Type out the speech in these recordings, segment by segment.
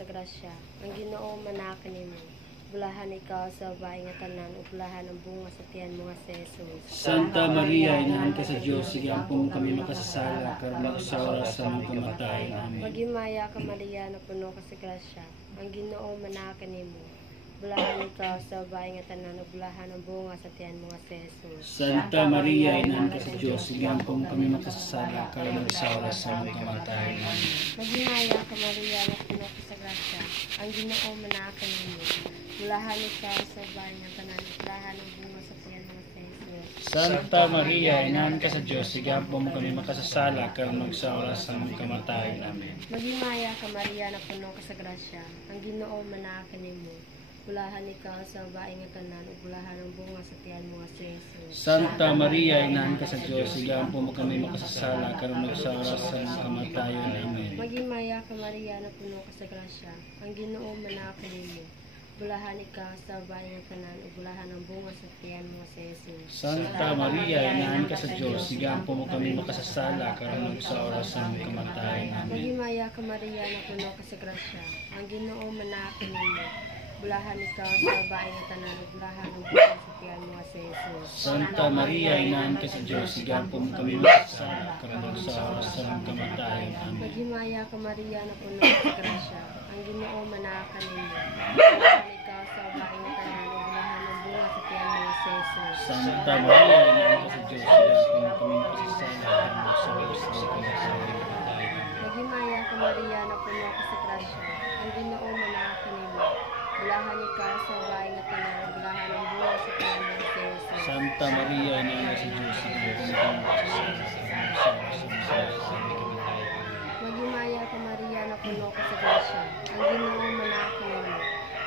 sa grasya, ang Ginoo manaka nimo. Bulahan ikaw sa babae nga tanan, ug bulahan ang bunga sa tiyan mo nga si Jesus. Santa Maria, inahan ka sa Diyos, igampong kami makasasala, karon ug sa oras sa among kamatayon. Amen. Maghimaya ka Maria, na puno ka sa grasya, ang Ginoo manaka nimo. Bulahan ikaw sa babae nga tanan, ug bulahan ang bunga sa tiyan mo nga si Jesus. Santa Maria, inahan ka sa Diyos, igampong kami makasasala, karon ug sa oras sa among kamatayon. Amen. Maghimaya ka Maria, na puno ka sa grasya, ang Ginoo manaka nimo. Bulahan ikaw sa babae nga tanan, ug bulahan ang bunga sa tiyan mo nga si Jesus. Santa Maria, inahan ka sa Diyos, igampong kami makasasala, karon ug sa oras sa among kamatayon. Amen. Maghimaya ka Maria, na puno ka sa grasya, ang Ginoo manaka nimo. Bulahan ikaw sa babae nga tanan, ug bulahan ang bunga sa tiyan mo nga si Jesus. Santa Maria, inahan ka sa Diyos, igampong kami makasasala, karon ug sa oras sa among kamatayon. Amen. Maghimaya ka Maria, na puno ka sa grasya, ang Ginoo manaka nimo. Bulahan ikaw sa babae nga tanan, ug bulahan ang bunga sa tiyan mo nga si Jesus. Santa Maria, inahan ka sa Diyos, igampong kami makasasala, karon ug sa oras sa among kamatayon. Amen. Maghimaya ka Maria, na puno ka sa grasya, ang Ginoo manaka nimo. Bulahan ikaw sa babae nga tanan, ug bulahan ang bunga sa tiyan mo nga si Jesus. Santa Maria, inahan ka sa Diyos, igampong kami makasasala, karon ug sa oras sa among kamatayon. Amen. Maghimaya ka Maria, na puno ka sa grasya, ang Ginoo manaka nimo. Bulahan ikaw sa babae nga tanan, ug bulahan ang bunga sa tiyan mo nga si Jesus. Santa Maria, inahan ka sa Diyos, igampong kami makasasala, karon ug sa oras sa among kamatayon. Maghimaya ka Maria, na puno ka sa grasya, ang Ginoo manaka nimo. Bulahan ikaw sa babae nga tanan, ug bulahan ang bunga sa tiyan mo nga si Jesus. Santa Maria, inahan ka sa Diyos, igampong kami makasasala, karon ug sa oras sa among kamatayon. Maghimaya ka Maria, na puno ka sa grasya, ang Ginoo manaka nimo.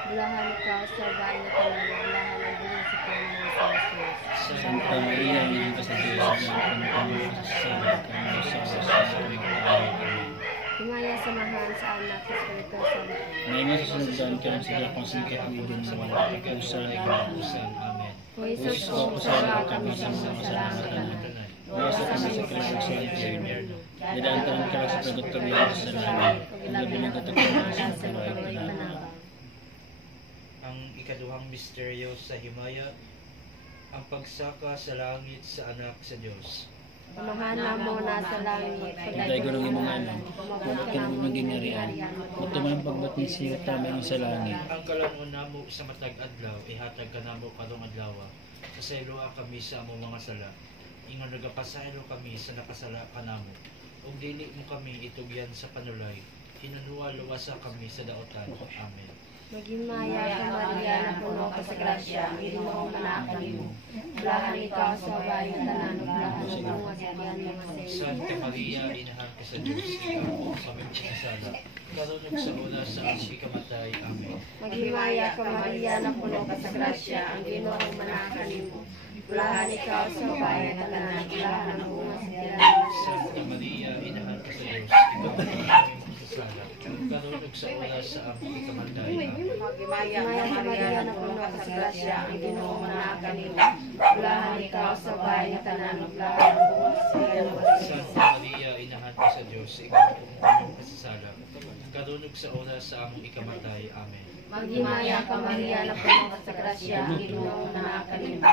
Bulahan ikaw sa babae nga tanan, ug bulahan ang bunga sa tiyan mo nga si Jesus. Santa Maria, inahan ka sa Diyos, igampong kami makasasala, karon ug sa oras sa among kamatayon. Amen. Himaya samahan sa anak sa Espiritu Santo. Ngayon sa sunod karon sa dakong sikat din sa mga kapusan ay kapusan. Amen. O Jesus, Gusto ko sa kami sa mga salamatan. Nasa kami sa Kristo sa Eterno. Didaan ka sa pagkaturiyan sa langit. Ang gabi ng katapusan sa kamay panabang. Ang ikaduhang misteryo sa himaya, ang pagsaka sa langit sa anak sa Diyos. Pamahana mo na sa langit, Pagday ko ng imong anak, huwag ka naman ginarian. Ito man ang pagbat ni siya tama sa langit. Ang kalangon namo sa matag adlaw, ihatag ka namo kadong adlaw. Kasayloa kami sa among mga sala. Ingon nagapasaylo kami sa nakasala kanamo. Ug dili mo kami itugyan sa panulay. Hinanuwa luwasa kami sa daotan. Amen. Maghimaya ka Maria, na puno ka sa grasya, ang Ginoo manaka nimo. Bulahan ikaw sa babae nga tanan, ug bulahan ang bunga sa tiyan mo nga si Jesus. Santa Maria, inahan ka sa Diyos, ikaw kami makasala. Karunong sa oras sa aming ikamatay. Amen. Maghimaya ka Maria, na puno ka sa grasya, ang Ginoo manaka nimo. Bulahan ikaw sa babae nga tanan, ug bulahan ang bunga sa tiyan mo nga si Santa Jesus. Maria, inahan ka sa Diyos, ikaw kami makasala. Karunong sa oras sa aming ikamatay. Amen. Maghimaya ka Maria, na puno ka sa grasya, ang Ginoo manaka nimo. Bulahan ikaw sa babae nga tanan, ug bulahan ang bunga sa tiyan mo nga si Jesus. Santa Maria, inahan ka sa Diyos, ikaw kami makasala. Karunong sa oras sa aming ikamatay. Amen. Maghimaya ka Maria, na puno ka sa grasya, ang Ginoo manaka nimo.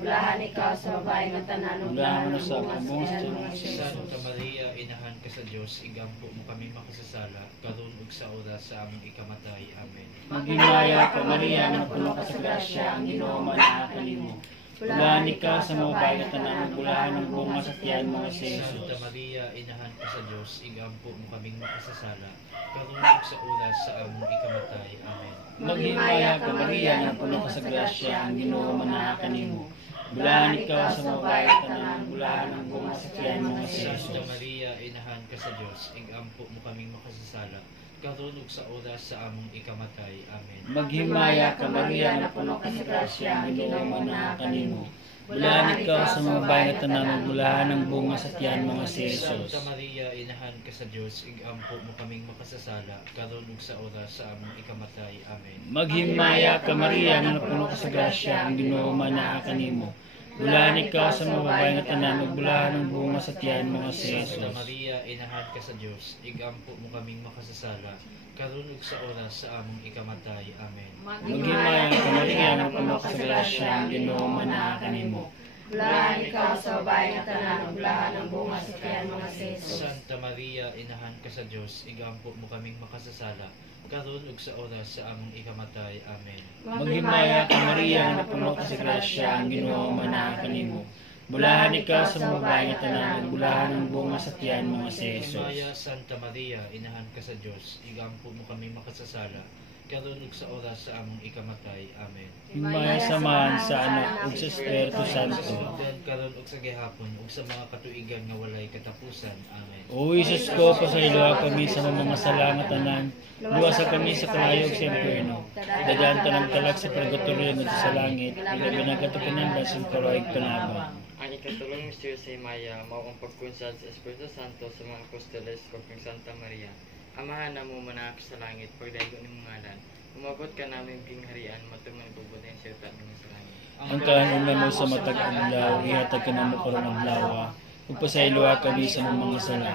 Bulahan ikaw sa babae nga tanan, ug bulahan ang bunga sa tiyan mo nga si Jesus. Santa Maria, inahan ka sa Diyos, igampo mo kami makasasala, karunong sa oras sa aming ikamatay. Amen. Maghimaya ka Maria, na puno ka sa grasya, ang Ginoo manaka nimo. Bulahan ikaw sa mga bayan at tanan, bulahan ang bunga sa tiyan mo nga si Santa Jesus. Maria, inahan ka sa Diyos, igampo mo kaming makasasala, karunong sa oras sa aming ikamatay. Amen. Maghimaya ka Maria, na puno ka sa grasya, ang Ginoo manaka nimo. Bulahan ikaw sa mga bayan at tanan, bulahan ang bunga sa tiyan mo nga si Santa Jesus. Maria, inahan ka sa Diyos, igampo mo kaming makasasala, karunong sa oras sa aming ikamatay. Amen. Maghimaya ka Maria, na puno ka sa grasya, ang Ginoo manaka nimo. Bulahan ikaw sa mga bayan at tanan, bulahan ang bunga sa tiyan mo nga si Jesus. Santa Maria, inahan ka sa Diyos, igampo mo kaming makasasala, karunong sa oras sa aming ikamatay. Amen. Maghimaya ka Maria, na puno ka sa grasya, ang Ginoo manaka nimo. Bulahan ikaw sa mga babae nga tanan, ug bulahan ang bunga sa tiyan mo nga si Santa Jesus. Maria, inahan ka sa Dios, igampo mo kaming makasasala, karon ug sa oras sa among ikamatay. Amen. Maghimayan ka Maria, nga puno ka sa grasya, ang Ginoo manaa kanimo. Bulahan ikaw sa babae nga tanan, ug bulahan ang bunga sa tiyan mo nga si Jesus. Santa Maria, inahan ka sa Dios, igampo mo kaming makasasala, karon ug sa oras sa among ikamatay. Amen. Maghimaya ka Maria, nga puno ka sa grasya, ang Ginoo manaa kanimo. Bulahan ikaw sa mga babae nga tanan, ug bulahan ang bunga sa tiyan mo nga si Jesus. Maya Santa Maria, inahan ka sa Dios, igampo mo kaming makasasala, karon ug sa oras sa among ikamatay. Amen. Himaya samahan sa Anak ug sa Espiritu Santo. Sundan karon ug sa gihapon ug sa mga katuigan nga walay katapusan. Amen. O Jesus ko, pasaylo kami sa mga sala nga tanan, luwasa kami sa kalayog sa impyerno. Dagaan tanang talak sa purgatorio ngadto sa langit, ilabi na katukinan basin karoig panabang. Ang ikatulong misteryo sa Himaya, mao ang pagkunsad sa Espiritu Santo sa mga apostoles kag Santa Maria. Amahan na mo manaak sa langit, pagdaygo ni mong ngalan. Umabot ka namin gingharian, matungod bubutin siya namin sa langit. Ang kahanon mo sa matag adlaw, ihatag ka namo karon ang lawa. Ug pasaylo kami sa mga sala.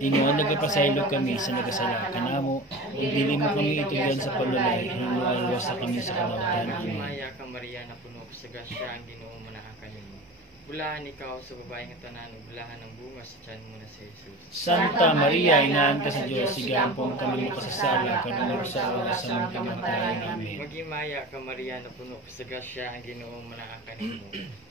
Ingon nagapasaylo kami sa nagasala kanamo, ug dili mo kami itugan sa palulay, hinuluwa sa kami sa kalawatan. Amen. Himaya ka Maria, na puno ka sa grasya, ang Ginoo manaak kanimo. Bulahan ikaw sa babae nga tanan, ug bulahan ang bunga sa tiyan mo na si Jesus. Santa Maria, inahan ka sa Dios, sigampong kami makasasala, kanunod sa oras sa mga kamatayan. Amen. Maghimaya ka Maria, na puno ka sa grasya, ang Ginoo manaak kanimo.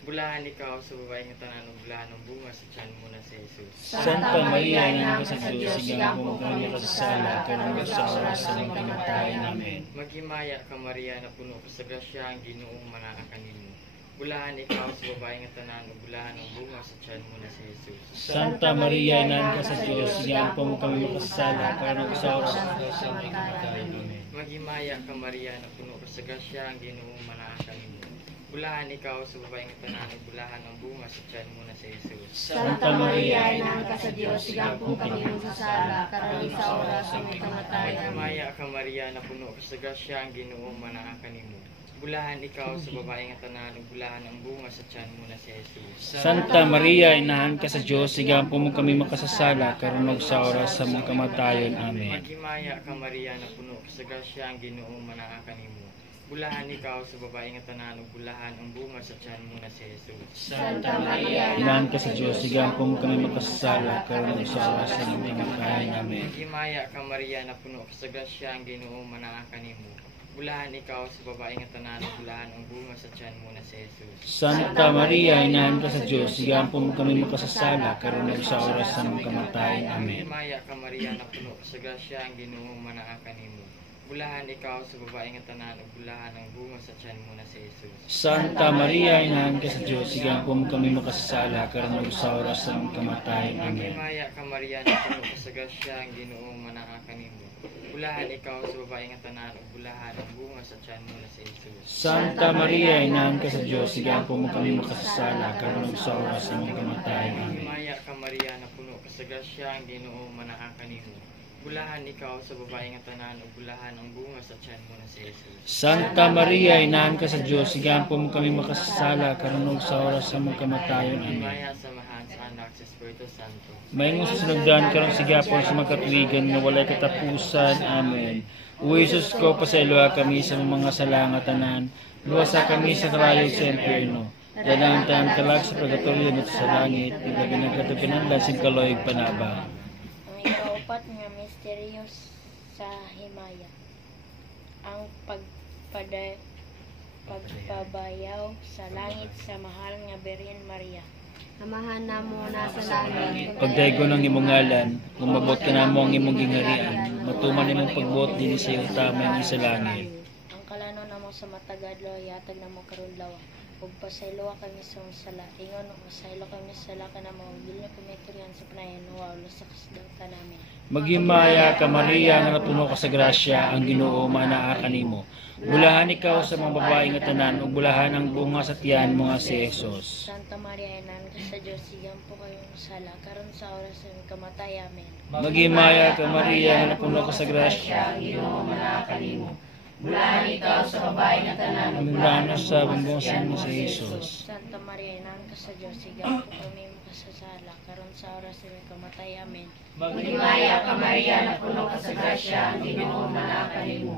Bulahan ikaw sa babae nga tanan, ug bulahan ang bunga sa tiyan mo na si Jesus. Santa Maria, inahan ka sa Dios, sigampong kami makasasala, kanunod sa oras sa mga kamatayan. Amen. Maghimaya ka Maria, na puno ka sa grasya, ang Ginoo manaak kanimo. Bulahan ikaw sa babae nga tanan, ug bulahan ang bunga sa tiyan mo na si Jesus. Santa Maria, inahan ka sa Dios, sigampong kami makasasala, kanunod sa oras sa mga kamatayan. Amen. Maghimaya ka Maria, na puno ka sa grasya, ang Ginoo manaak kanimo. Bulahan ikaw sa babae nga tanan, ug bulahan ang bunga sa tiyan mo na si Jesus. Santa Maria, inahan ka sa Dios, sigampong kami magsasala, karon sa oras sa aming kamatayan. Maghimaya ka Maria, na puno ka sa grasya, ang Ginoo manaak kanimo. Bulahan ikaw sa babae nga tanan, ug bulahan ang bunga sa tiyan mo na si Jesus. Santa Maria, inahan ka sa Dios, sigampong kami makasasala, kanunod sa oras sa mga kamatayan. Amen. Maghimaya ka Maria, na puno ka sa grasya, ang Ginoo manaak kanimo. Bulahan ikaw sa babae nga tanan, ug bulahan ang bunga sa tiyan mo na si Jesus. Santa Maria, Inahan ka sa Dios, sigampong kami makasasala, kanunod sa oras sa mga kamatayan. Amen. Maghimaya ka Maria, na puno ka sa grasya, ang Ginoo manaak kanimo. Bulahan ikaw sa babae nga tanan, ug bulahan ang bunga sa tiyan mo na si Jesus. Santa Maria, inahan ka sa Dios, sigampong kami makasasala, kanunod sa oras sa mga kamatayan. Amen. Maghimaya ka Maria, na puno ka sa grasya, ang Ginoo manaak kanimo. Bulahan ikaw sa babae nga tanan, ug bulahan ang bunga sa tiyan mo na si Jesus. Santa Maria, inahan ka sa Dios, sigampong kami makasasala, kanunod sa oras sa mga kamatayan. Amen. Maghimaya ka Maria, na puno ka sa grasya, ang Ginoo manaak kanimo. Bulahan ikaw sa babae nga tanan, ug bulahan ang bunga sa tiyan mo na si Jesus. Santa Maria, inahan ka sa Dios, sigampong kami makasasala, kanunod sa oras sa mga kamatayan. Amen. Maghimaya ka Maria, na puno ka sa grasya, ang Ginoo manaak kanimo. Bulahan ikaw sa babae nga tanan, ug bulahan ang bunga sa tiyan mo na si Jesus. Santa Maria, inahan ka sa Dios, sigampong kami makasasala, kanunod sa oras sa mga kamatayan. Amen. Himaya samahan sa Anak sa Espiritu Santo. Mayroong susunod karong sigapon sa mga katuigan na walay katapusan. Amen. O Jesus ko, pasaylo kami sa mga sala nga tanan, luwasa kami sa kalayog sa impyerno. Dalang tanan kalag sa purgatorio nito sa langit, ilabi ng katukinan lasing kaloy panabang. Ang ikaapat nga misteryo sa Himaya, ang pagpabayaw sa langit sa mahal nga Birhen Maria. Amahan na mo na sa langit. Pagdaygo ng imong ngalan, umabot ka na mo ang imong gingharian, matuman imong pagbuot din sa iyong tamang sa langit. Ang kalano namo sa matagadlo, yatag namo karon lawa. Ug pasaylo kami sa sala. Ingon pasaylo kami sa sala ka namo, dili na kami turihan sa panayon wa ulo sa kasdautan namin. Maghimaya ka Maria, nga napuno ka sa grasya, ang Ginoo manaa kanimo. Bulahan ikaw sa mga babae nga tanan, ug bulahan ang bunga sa tiyan mo nga si Jesus. Santa Maria, inahan ka sa Dios, sigampo kayong sala karon sa oras sa aming kamatay. Amen. Maghimaya ka Maria, nga napuno ka sa grasya, ang Ginoo manaa kanimo. bulahan ikaw sa babae nga tanan, Mula sa bunggosan mo sa Jesus. Santa Maria, inahan ka sa Diyos, sigaw po kami makasasala, karon sa oras na may kamatay. Amen. Maghimaya ka Maria na puno ka sa grasya, ang Ginoo manakan nimo.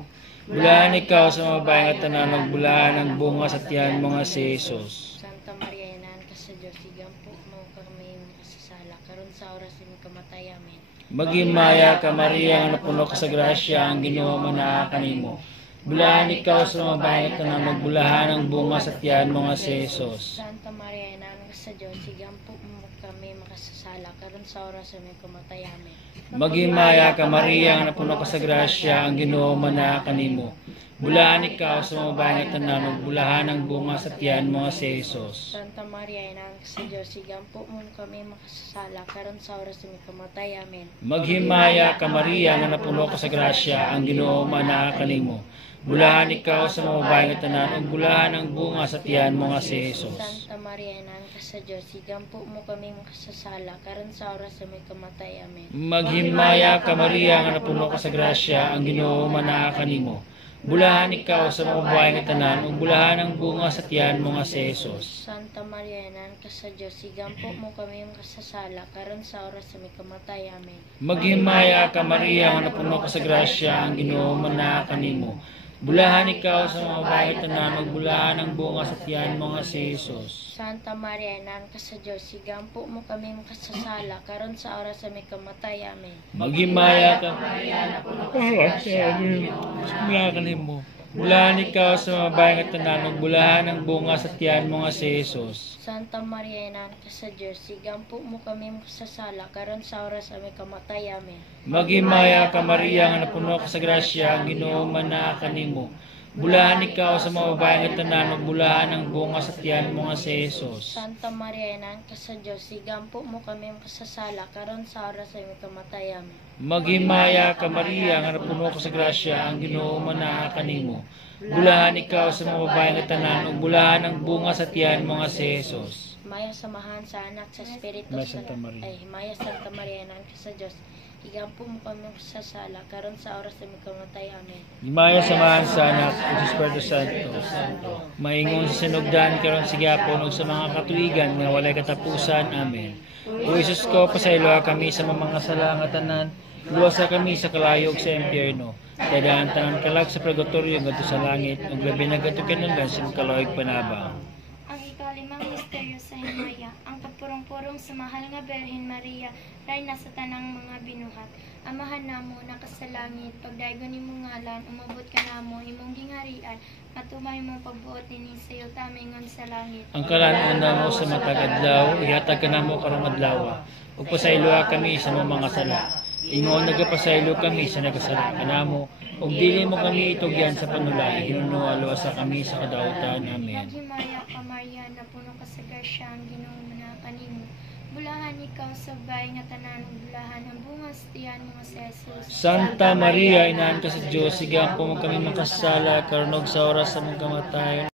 Bulahan ikaw sa mga babae nga tanan, ug bulahan ang bunga sa tiyan mo nga si Jesus. Santa Maria, inahan ka sa Diyos, sigaw po kami makasasala, karon sa oras na may kamatay. Amen. Maghimaya ka Maria nga napuno ka sa grasya, ang Ginoo manakan nimo. Bulahan ikaw sa mga babae nga tanan, ug bulahan ang bunga sa tiyan mo nga si Jesus. Santa Maria, inahan ka sa Diyos, sigaw po kami makasasala, karon sa oras na may kamatay. Amen. Maghimaya ka Maria nga napuno ka sa grasya, ang Ginoo manakan nimo. Bulahan ikaw sa mga babae nga tanan, ug bulahan ang bunga sa tiyan mo nga si Jesus. Santa Maria, inahan ka sa Diyos, sigaw po kami makasasala, karon sa oras na may kamatay. Amen. Maghimaya ka Maria nga napuno ka sa grasya, ang Ginoo manakan nimo. Bulahan ikaw sa mga babae nga tanan, ug bulahan ang bunga sa tiyan mo nga si Jesus. Santa Maria, inahan ka sa Diyos, sigaw po kami makasasala, karon sa oras na may kamatay. Amen. Maghimaya ka Maria nga napuno ka sa grasya, ang Ginoo manakan nimo. Bulahan ikaw sa mga babae nga tanan, ug bulahan ang bunga sa tiyan mo nga si Jesus. Santa Maria, inahan ka sa Diyos, sigaw po kami makasasala, karon sa oras na may kamatay. Amen. Maghimaya ka Maria nga napuno ka sa grasya, ang Ginoo manakan nimo. Bulahan ikaw sa mga babae nga tanan, ug bulahan ang bunga sa tiyan mo nga si Jesus. Santa Maria, inahan ka sa Diyos, sigaw po kami makasasala, karon sa oras na may kamatay. Amen. Maghimaya ka Maria nga napuno ka sa grasya, ang Ginoo manakan nimo. Bulahan ikaw sa mga babae nga tanan, ug bulahan ang bunga sa tiyan mo nga si Jesus. Santa Maria, inahan ka sa Diyos, sigaw po kami makasasala, karon sa oras na may kamatay. Amen. Maghimaya ka Maria nga napuno ka sa grasya, ang Ginoo manakan nimo. Bulahan ikaw sa mga babae nga tanan, ug bulahan ang bunga sa tiyan mo nga si Jesus. Santa Maria, inahan ka sa Diyos, sigaw po kami makasasala, karon sa oras na may kamatay. Amen. Maghimaya ka Maria nga napuno ka sa grasya, ang Ginoo manakan nimo. Bulahan ikaw sa mga babae nga tanan, ug bulahan ang bunga sa tiyan mo nga si Jesus. Maya samahan sa anak sa Espiritu Maya Santa Maria. Maya Santa Maria, inahan ka sa Diyos, sigaw po kami makasasala, karon sa oras na may kamatay. Amen. Himaya samahan sa anak ug sa Espiritu Santo. Maingon sa sinugdan karon sa gyapon ug sa mga katuigan nga walay katapusan. Amen. O Jesus ko, pasaylo kami sa mga sala nga tanan, luwasa kami sa kalayo ug sa impyerno. Dadaan tanan kalag sa purgatorio ngadto sa langit ug labi na gadto kinahanglan sa kalayo panabang. Ang ikalimang misteryo sa Himaya, ang pagpurong-purong sa mahal nga Berhen Maria, rayna sa tanang mga binuhat. Amahan namo nakasalangit, pagdaygon nimo ngalan, umabot ka namo imong gingharian, matumay mo pagbuot ni sayo tamingon sa langit. Ang kalanan namo sa matag adlaw, ihatag ka namo karong adlaw. Ug pasaylo kami sa mga sala. Ingon nagapasaylo kami sa nagasala kanamo, ug dili mo kami itugyan sa panulay, hinunualo sa kami sa kadautan. Amen. Maghimaya ka Maria, na puno ka sa grasya, ang Ginoo manakan nimo. Bulahan ikaw sa babae nga tanan, ug bulahan ang bunga sa tiyan mo nga si Jesus. Santa Maria, inahan ka sa Diyos, sigaw po mo kami makasala, karon ug sa oras sa mong kamatayon.